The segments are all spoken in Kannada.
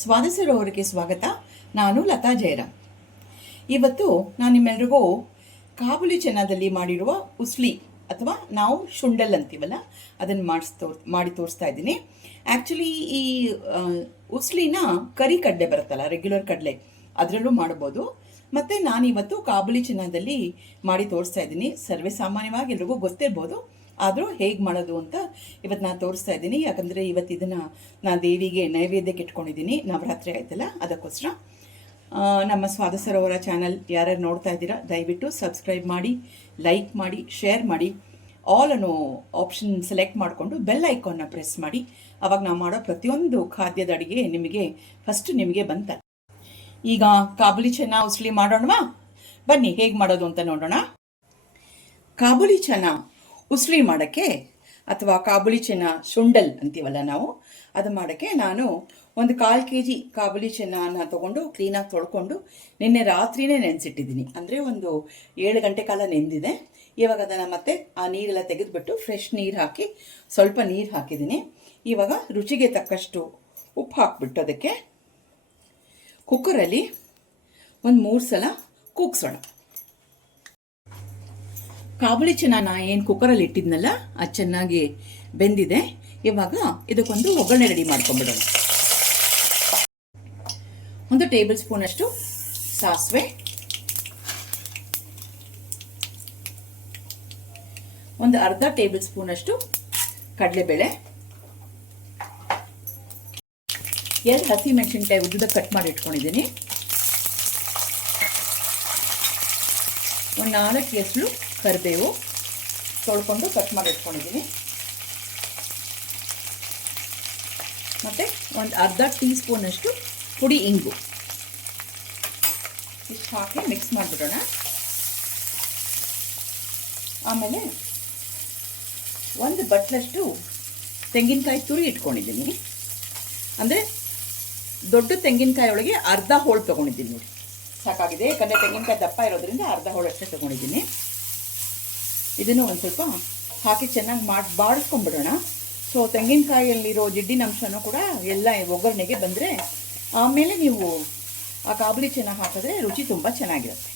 ಸ್ವಾಗತ ಸ್ವಾಗತ. ನಾನು ಲತಾ ಜಯರಾಮ್ ಇವತ್ತು ನಾನು ನಿಮ್ಮೆಲ್ರಿಗೂ ಕಾಬುಲಿ ಚೆನ್ನದಲ್ಲಿ ಮಾಡಿರುವ ಉಸ್ಲಿ ಅಥವಾ ನಾವು ಶುಂಡಲ್ ಅಂತೀವಲ್ಲ, ಅದನ್ನು ಮಾಡಿಸ್ ಮಾಡಿ ತೋರಿಸ್ತಾ ಇದ್ದೀನಿ. ಆ್ಯಕ್ಚುಲಿ ಈ ಉಸ್ಲಿನ ಕರಿ ಕಡಲೆ ಬರುತ್ತಲ್ಲ ರೆಗ್ಯುಲರ್ ಕಡಲೆ, ಅದರಲ್ಲೂ ಮಾಡ್ಬೋದು. ಮತ್ತು ನಾನಿವತ್ತು ಕಾಬುಲಿ ಚೆನ್ನದಲ್ಲಿ ಮಾಡಿ ತೋರಿಸ್ತಾ ಇದ್ದೀನಿ. ಸರ್ವೇ ಸಾಮಾನ್ಯವಾಗಿ ಎಲ್ರಿಗೂ ಗೊತ್ತಿರ್ಬೋದು. ಆದರೂ ಹೇಗೆ ಮಾಡೋದು ಅಂತ ಇವತ್ತು ನಾನು ತೋರಿಸ್ತಾ ಇದ್ದೀನಿ. ಯಾಕಂದರೆ ಇವತ್ತು ಇದನ್ನು ನಾನು ದೇವಿಗೆ ನೈವೇದ್ಯಕ್ಕೆ ಇಟ್ಕೊಂಡಿದ್ದೀನಿ. ನವರಾತ್ರಿ ಆಯ್ತಲ್ಲ, ಅದಕ್ಕೋಸ್ಕರ. ನಮ್ಮ ಸ್ವಾದ ಸರೋವರ ಚಾನಲ್ ಯಾರ್ಯಾರು ನೋಡ್ತಾ ಇದ್ದೀರಾ, ದಯವಿಟ್ಟು ಸಬ್ಸ್ಕ್ರೈಬ್ ಮಾಡಿ ಲೈಕ್ ಮಾಡಿ ಶೇರ್ ಮಾಡಿ. ಆಲ್ ಅನ್ನೋ ಆಪ್ಷನ್ ಸೆಲೆಕ್ಟ್ ಮಾಡಿಕೊಂಡು ಬೆಲ್ ಐಕಾನ್ನ ಪ್ರೆಸ್ ಮಾಡಿ. ಅವಾಗ ನಾವು ಮಾಡೋ ಪ್ರತಿಯೊಂದು ಖಾದ್ಯದ ಅಡುಗೆ ನಿಮಗೆ ಫಸ್ಟ್ ನಿಮಗೆ ಬಂತ. ಈಗ ಕಾಬುಲಿ ಚೆನ್ನ ಉಸ್ಲಿ ಮಾಡೋಣವಾ? ಬನ್ನಿ, ಹೇಗೆ ಮಾಡೋದು ಅಂತ ನೋಡೋಣ. ಕಾಬುಲಿ ಚೆನ್ನ ಉಸ್ಲಿ ಮಾಡೋಕ್ಕೆ ಅಥವಾ ಕಾಬುಲಿ ಚೆನ್ನ ಶುಂಡಲ್ ಅಂತೀವಲ್ಲ ನಾವು, ಅದು ಮಾಡೋಕ್ಕೆ ನಾನು ಒಂದು ಕಾಲು ಕೆ ಜಿ ಕಾಬುಲಿ ಚೆನ್ನ ತೊಗೊಂಡು ಕ್ಲೀನಾಗಿ ತೊಳ್ಕೊಂಡು ನಿನ್ನೆ ರಾತ್ರಿನೇ ನೆನೆಸಿಟ್ಟಿದ್ದೀನಿ. ಅಂದರೆ ಒಂದು ಏಳು ಗಂಟೆ ಕಾಲ ನೆಂದಿದೆ. ಇವಾಗ ಅದನ್ನು ಮತ್ತೆ ಆ ನೀರೆಲ್ಲ ತೆಗೆದುಬಿಟ್ಟು ಫ್ರೆಶ್ ನೀರು ಹಾಕಿ ಸ್ವಲ್ಪ ನೀರು ಹಾಕಿದ್ದೀನಿ. ಇವಾಗ ರುಚಿಗೆ ತಕ್ಕಷ್ಟು ಉಪ್ಪು ಹಾಕ್ಬಿಟ್ಟು ಅದಕ್ಕೆ ಕುಕ್ಕರಲ್ಲಿ ಒಂದು ಮೂರು ಸಲ ಕೂಗ್ಸೋಣ. ಕಾಬುಳಿ ಚೆನ್ನ ಏನು ಕುಕ್ಕರಲ್ಲಿ ಇಟ್ಟಿದ್ನಲ್ಲ ಅದು ಚೆನ್ನಾಗಿ ಬೆಂದಿದೆ. ಇವಾಗ ಇದಕ್ಕೊಂದು ಒಗ್ಗರಣೆ ರೆಡಿ ಮಾಡ್ಕೊಂಬಿಡೋಣ. ಒಂದು ಟೇಬಲ್ ಸ್ಪೂನಷ್ಟು ಸಾಸಿವೆ. ಒಂದು ಅರ್ಧ ಟೇಬಲ್ ಸ್ಪೂನಷ್ಟು ಕಡಲೆಬೇಳೆ. ಎರಡು ಹಸಿ ಮೆಣಸಿನ್ಕಾಯಿ ಉದ್ದದ ಕಟ್ ಮಾಡಿ ಇಟ್ಕೊಂಡಿದ್ದೀನಿ. ಒಂದು ನಾಲ್ಕು ಎಸಳು ಕರಿಬೇವು ತೊಳ್ಕೊಂಡು ಕಟ್ ಮಾಡಿ ಇಟ್ಕೊಂಡಿದ್ದೀನಿ. ಮತ್ತು ಒಂದು ಅರ್ಧ ಟೀ ಸ್ಪೂನಷ್ಟು ಪುಡಿ ಇಂಗು. ಇಷ್ಟು ಹಾಕಿ ಮಿಕ್ಸ್ ಮಾಡಿಬಿಡೋಣ. ಆಮೇಲೆ ಒಂದು ಬಟ್ಲಷ್ಟು ತೆಂಗಿನಕಾಯಿ ತುರಿ ಇಟ್ಕೊಂಡಿದ್ದೀನಿ. ಅಂದರೆ ದೊಡ್ಡ ತೆಂಗಿನಕಾಯಿ ಒಳಗೆ ಅರ್ಧ ಹೋಳು ತೊಗೊಂಡಿದ್ದೀನಿ ನೋಡಿ. ಸಾಕಾಗಿದೆ. ಯಾಕಂದರೆ ತೆಂಗಿನಕಾಯಿ ದಪ್ಪ ಇರೋದ್ರಿಂದ ಅರ್ಧ ಹೋಳಷ್ಟೇ ತೊಗೊಂಡಿದ್ದೀನಿ. ಇದನ್ನು ಒಂದು ಸ್ವಲ್ಪ ಹಾಕಿ ಚೆನ್ನಾಗಿ ಮಾಡಿ, ಬಾಡಿಸ್ಕೊಂಡ್ಬಿಡೋಣ. ಸೊ ತೆಂಗಿನಕಾಯಲ್ಲಿರೋ ಜಿಡ್ಡಿನ ಅಂಶನೂ ಕೂಡ ಎಲ್ಲ ಒಗ್ಗರಣೆಗೆ ಬಂದರೆ ಆಮೇಲೆ ನೀವು ಆ ಕಾಬುಲಿ ಚೆನ್ನಾಗಿ ಹಾಕಿದ್ರೆ ರುಚಿ ತುಂಬ ಚೆನ್ನಾಗಿರುತ್ತೆ.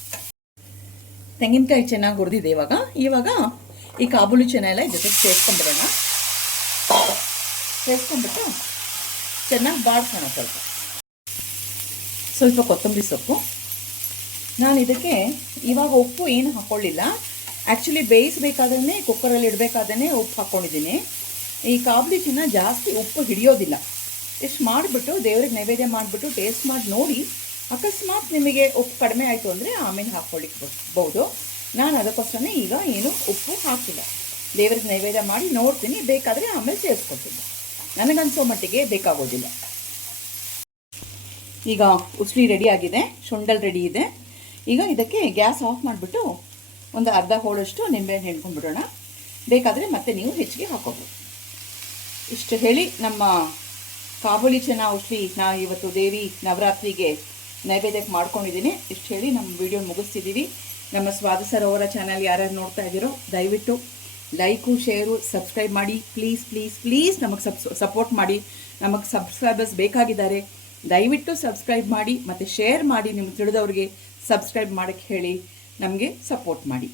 ತೆಂಗಿನಕಾಯಿ ಚೆನ್ನಾಗಿ ಹುರಿದಿದೆ ಇವಾಗ. ಇವಾಗ ಈ ಕಾಬುಲಿ ಚೆನ್ನಾಗೆಲ್ಲ ಜೊತೆಗೆ ಸೇರಿಸ್ಕೊಂಡ್ಬಿಡೋಣ. ಸೇರಿಸ್ಕೊಂಡ್ಬಿಟ್ಟು ಚೆನ್ನಾಗಿ ಬಾಡ್ಸೋಣ ಸ್ವಲ್ಪ. ಸ್ವಲ್ಪ ಕೊತ್ತಂಬರಿ ಸೊಪ್ಪು. ನಾನು ಇದಕ್ಕೆ ಇವಾಗ ಉಪ್ಪು ಏನು ಹಾಕ್ಕೊಳ್ಳಿಲ್ಲ ಆ್ಯಕ್ಚುಲಿ ಬೇಯಿಸ್ಬೇಕಾದ್ರೆ ಕುಕ್ಕರಲ್ಲಿ ಇಡಬೇಕಾದ್ರೆ ಉಪ್ಪು ಹಾಕ್ಕೊಂಡಿದ್ದೀನಿ ಈ ಕಾಬುಲಿ ಚಿನ್ನ ಜಾಸ್ತಿ ಉಪ್ಪು ಹಿಡಿಯೋದಿಲ್ಲ. ಇಷ್ಟು ಮಾಡಿಬಿಟ್ಟು ದೇವ್ರಿಗೆ ನೈವೇದ್ಯ ಮಾಡಿಬಿಟ್ಟು ಟೇಸ್ಟ್ ಮಾಡಿ ನೋಡಿ. ಅಕಸ್ಮಾತ್ ನಿಮಗೆ ಉಪ್ಪು ಕಡಿಮೆ ಆಯಿತು ಅಂದರೆ ಆಮೇಲೆ ಹಾಕ್ಕೊಳ್ಳಿಕ್ಕೆ ಬಹುದು. ನಾನು ಅದಕ್ಕೋಸ್ಕರನೇ ಈಗ ಏನು ಉಪ್ಪು ಹಾಕಿಲ್ಲ. ದೇವ್ರಿಗೆ ನೈವೇದ್ಯ ಮಾಡಿ ನೋಡ್ತೀನಿ. ಬೇಕಾದರೆ ಆಮೇಲೆ ಸೇರಿಸ್ಕೊಳ್ತೀನಿ ನನಗನ್ಸೋ ಮಟ್ಟಿಗೆ ಬೇಕಾಗೋದಿಲ್ಲ. ಈಗ ಉಸ್ಲಿ ರೆಡಿ ಆಗಿದೆ. ಶುಂಡಲ್ ರೆಡಿ ಇದೆ. ಈಗ ಇದಕ್ಕೆ ಗ್ಯಾಸ್ ಆಫ್ ಮಾಡಿಬಿಟ್ಟು ಒಂದು ಅರ್ಧ ಹೋಳಷ್ಟು ನಿಂಬೆಹಣ್ಣು ಹಿಂಡ್ಕೊಂಡ್ಬಿಡೋಣ. ಬೇಕಾದರೆ ಮತ್ತೆ ನೀವು ಹೆಚ್ಚಿಗೆ ಹಾಕೋಬೋದು. ಇಷ್ಟು ಹೇಳಿ ನಮ್ಮ ಕಾಬುಲಿ ಚೆನ್ನ ಔಷಧಿ ನಾ ಇವತ್ತು ದೇವಿ ನವರಾತ್ರಿಗೆ ನೈವೇದ್ಯಕ್ಕೆ ಮಾಡ್ಕೊಂಡಿದ್ದೀನಿ. ಇಷ್ಟು ಹೇಳಿ ನಮ್ಮ ವಿಡಿಯೋ ಮುಗಿಸ್ತಿದ್ದೀವಿ. ನಮ್ಮ ಸ್ವಾದ ಸರೋವರ ಚಾನಲ್ ಯಾರ್ಯಾರು ನೋಡ್ತಾ ಇದ್ದೀರೋ ದಯವಿಟ್ಟು ಲೈಕು, ಶೇರು ಸಬ್ಸ್ಕ್ರೈಬ್ ಮಾಡಿ. ಪ್ಲೀಸ್ ಪ್ಲೀಸ್ ಪ್ಲೀಸ್ ನಮಗೆ ಸಬ್ ಸಪೋರ್ಟ್ ಮಾಡಿ. ನಮಗೆ ಸಬ್ಸ್ಕ್ರೈಬರ್ಸ್ ಬೇಕಾಗಿದ್ದಾರೆ. ದಯವಿಟ್ಟು ಸಬ್ಸ್ಕ್ರೈಬ್ ಮಾಡಿ. ಮತ್ತು ಶೇರ್ ಮಾಡಿ. ನಿಮ್ಗೆ ತಿಳಿದವ್ರಿಗೆ ಸಬ್ಸ್ಕ್ರೈಬ್ ಮಾಡೋಕ್ಕೆ ಹೇಳಿ ನಮಗೆ ಸಪೋರ್ಟ್ ಮಾಡಿ.